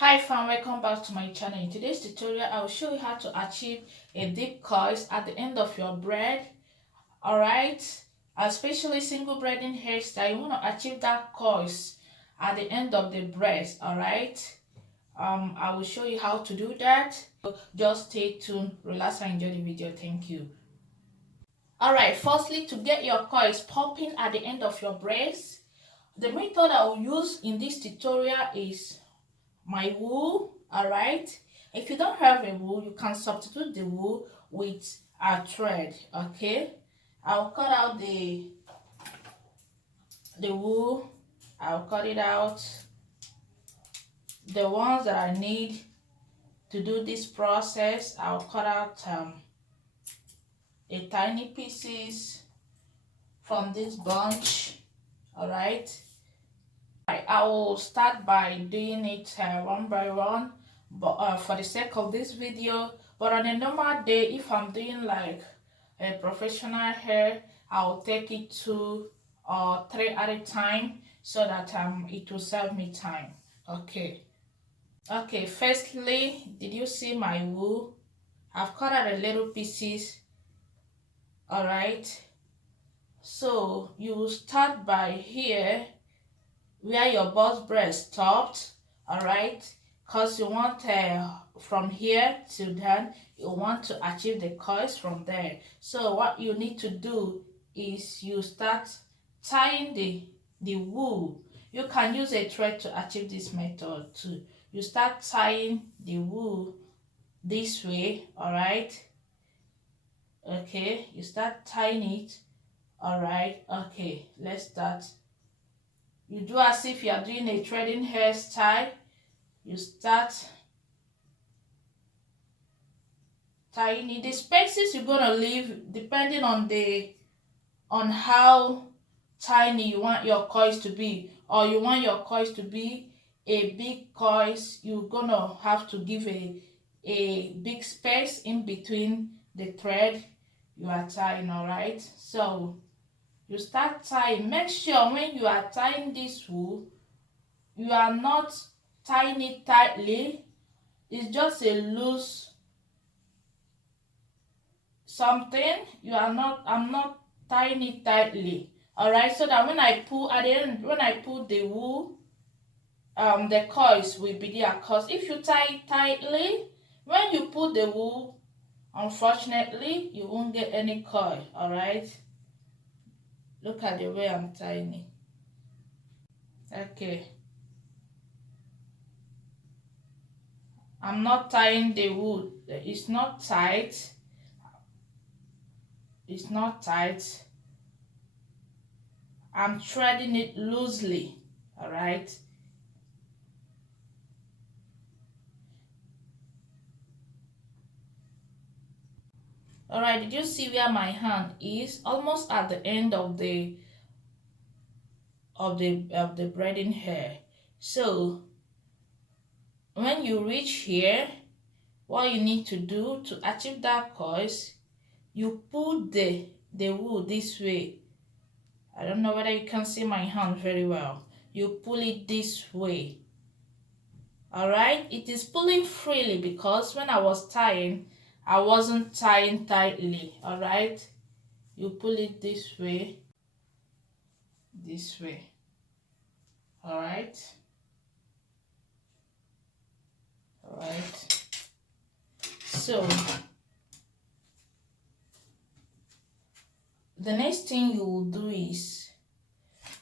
Hi fam, welcome back to my channel. In today's tutorial I will show you how to achieve a deep coils at the end of your braid. Alright, especially single braiding hairstyle, you want to achieve that coils at the end of the braids. Alright, I will show you how to do that. Just stay tuned, relax and enjoy the video. Thank you. Alright, firstly, to get your coils popping at the end of your braids, the method I will use in this tutorial is my wool. All right, if you don't have a wool, you can substitute the wool with a thread. Okay, I'll cut out the wool. I'll cut it out, the ones that I need to do this process. I'll cut out a tiny pieces from this bunch. All right, I will start by doing it one by one, but for the sake of this video. But on a normal day, if I'm doing like a professional hair, I'll take it 2 or 3 at a time so that it will save me time. Okay, firstly, did you see my wool? I've cut out a little pieces. All right, so you will start by here where your boss braid stopped. All right, because you want from here to then you want to achieve the coils from there. So what you need to do is you start tying the wool. You can use a thread to achieve this method too. You start tying the wool this way. All right, okay, you start tying it. All right, okay, let's start. You do as if you are doing a threading hairstyle. You start tying it. The spaces you're gonna leave depending on how tiny you want your coils to be, or you want your coils to be a big coils, you're gonna have to give a big space in between the thread you are tying. All right, so you start tying. Make sure when you are tying this wool, you are not tying it tightly. It's just a loose something. I'm not tying it tightly. All right, so that when I pull at the end, when I pull the wool, the coils will be there. Because if you tie it tightly, when you pull the wool, unfortunately you won't get any coil. All right, look at the way I'm tying it. Okay, I'm not tying the wool. It's not tight. It's not tight. I'm threading it loosely. All right, all right, did you see where my hand is? Almost at the end of the braiding hair. So when you reach here, what you need to do to achieve that coils, you pull the wool this way. I don't know whether you can see my hand very well. You pull it this way. All right, it is pulling freely because when I was tying, I wasn't tying tightly. All right, you pull it this way, this way. All right, all right. So the next thing you will do is,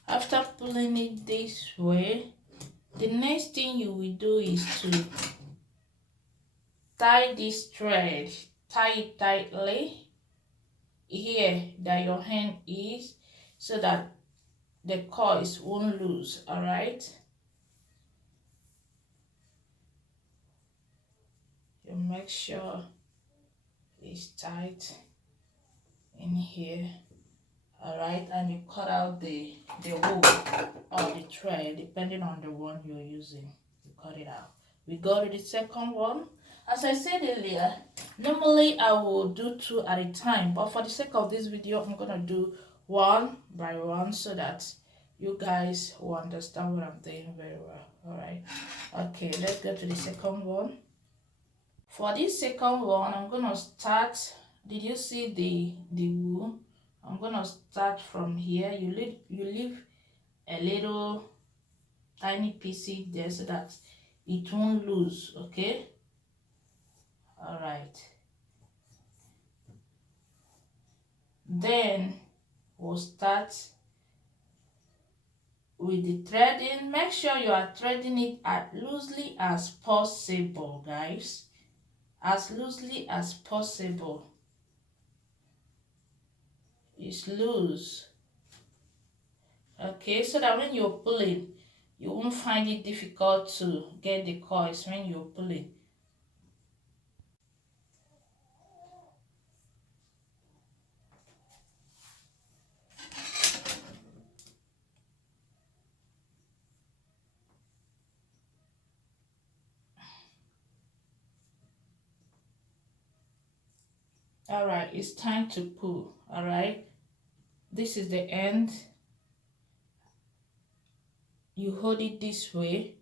after pulling it this way, the next thing you will do is to tie this thread. Tie it tightly here that your hand is, so that the coils won't lose. All right, you make sure it's tight in here. All right, and you cut out the wool or the thread depending on the one you're using. You cut it out. We go to the second one. As I said earlier, normally I will do 2 at a time, but for the sake of this video I'm gonna do 1 by 1 so that you guys will understand what I'm doing very well. All right. Okay, let's go to the second one. For this second one, I'm gonna start. Did you see the wool? I'm gonna start from here. You leave a little tiny piece there so that it won't lose. Okay. All right. Then we'll start with the threading. Make sure you are threading it as loosely as possible, guys, as loosely as possible. It's loose, okay, so that when you're pulling you won't find it difficult to get the coils when you're pulling. All right, it's time to pull. All right, this is the end. You hold it this way.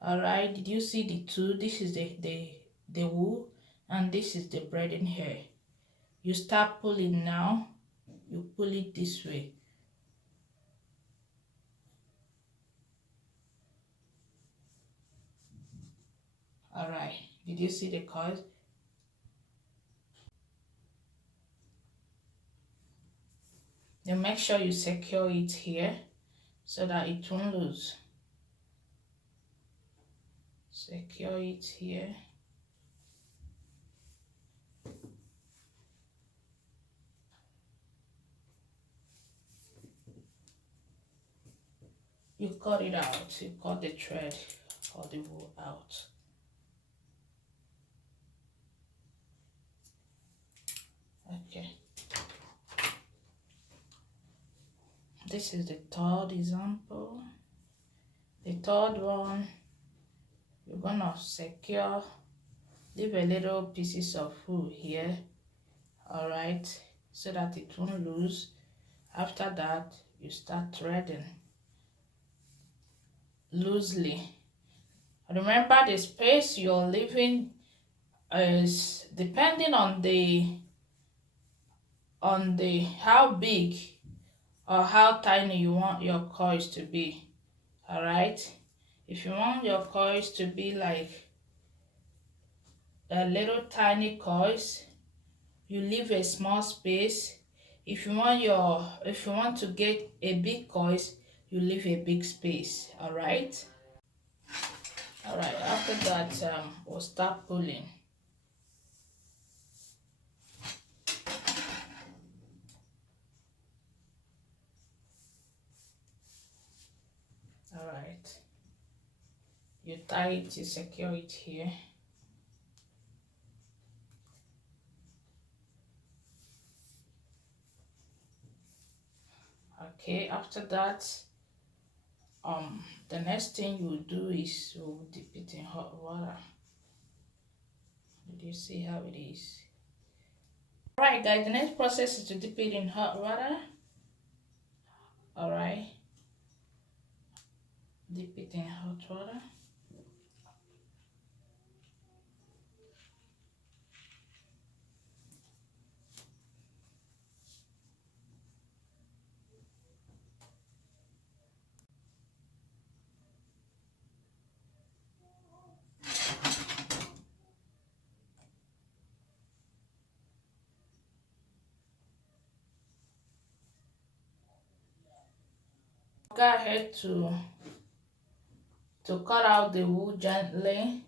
All right, did you see the two? This is the wool and this is the braiding hair. You start pulling now. You pull it this way. All right, did you see the coils? Then make sure you secure it here so that it won't lose. Secure it here. You cut it out. You cut the thread or the wool out. Okay. This is the third example. The third one, you're gonna secure, leave a little pieces of wool here, all right, so that it won't lose. After that, you start threading loosely. Remember, the space you're leaving is depending on the how big or how tiny you want your coils to be. All right, if you want your coils to be like a little tiny coils, you leave a small space. If you want to get a big coils, you leave a big space. All right. All right, after that, we'll start pulling. All right, you tie it, you secure it here. Okay, after that, the next thing you do is you dip it in hot water. Did you see how it is? All right, guys, the next process is to dip it in hot water. All right, dip it in hot water. Go ahead to cut out the wool gently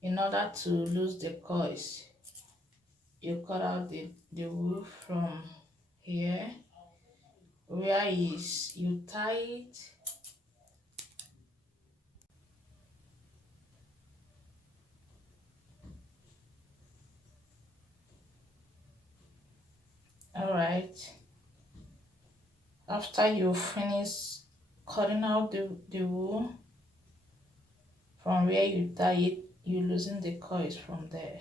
in order to lose the coils. You cut out the wool from here where is you tie it. All right, after you finish cutting out the wool from where you tie it, you loosen the coils from there.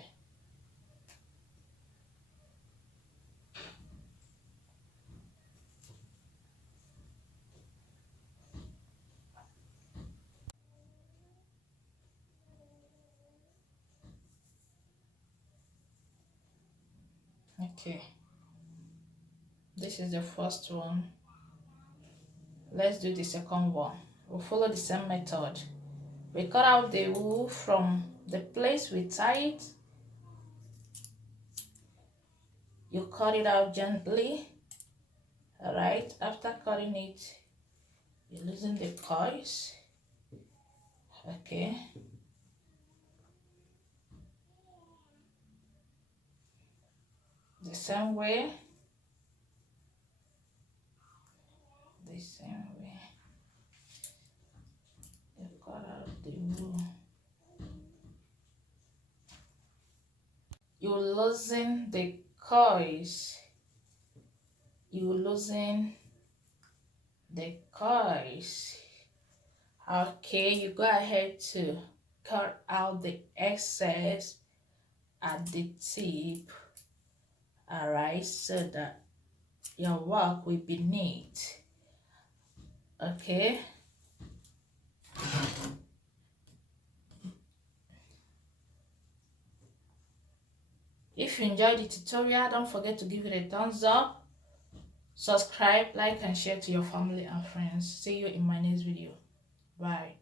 Okay, this is the first one. Let's do the second one. We'll follow the same method. We cut out the wool from the place we tie it. You cut it out gently. Alright, after cutting it, you loosen the coils. Okay. The same way. The same way. You cut out the wool. You loosen the coils. You loosen the coils. Okay, you go ahead to cut out the excess at the tip. Alright, so that your work will be neat. Okay. If you enjoyed the tutorial, don't forget to give it a thumbs up, subscribe, like and share to your family and friends. See you in my next video. Bye.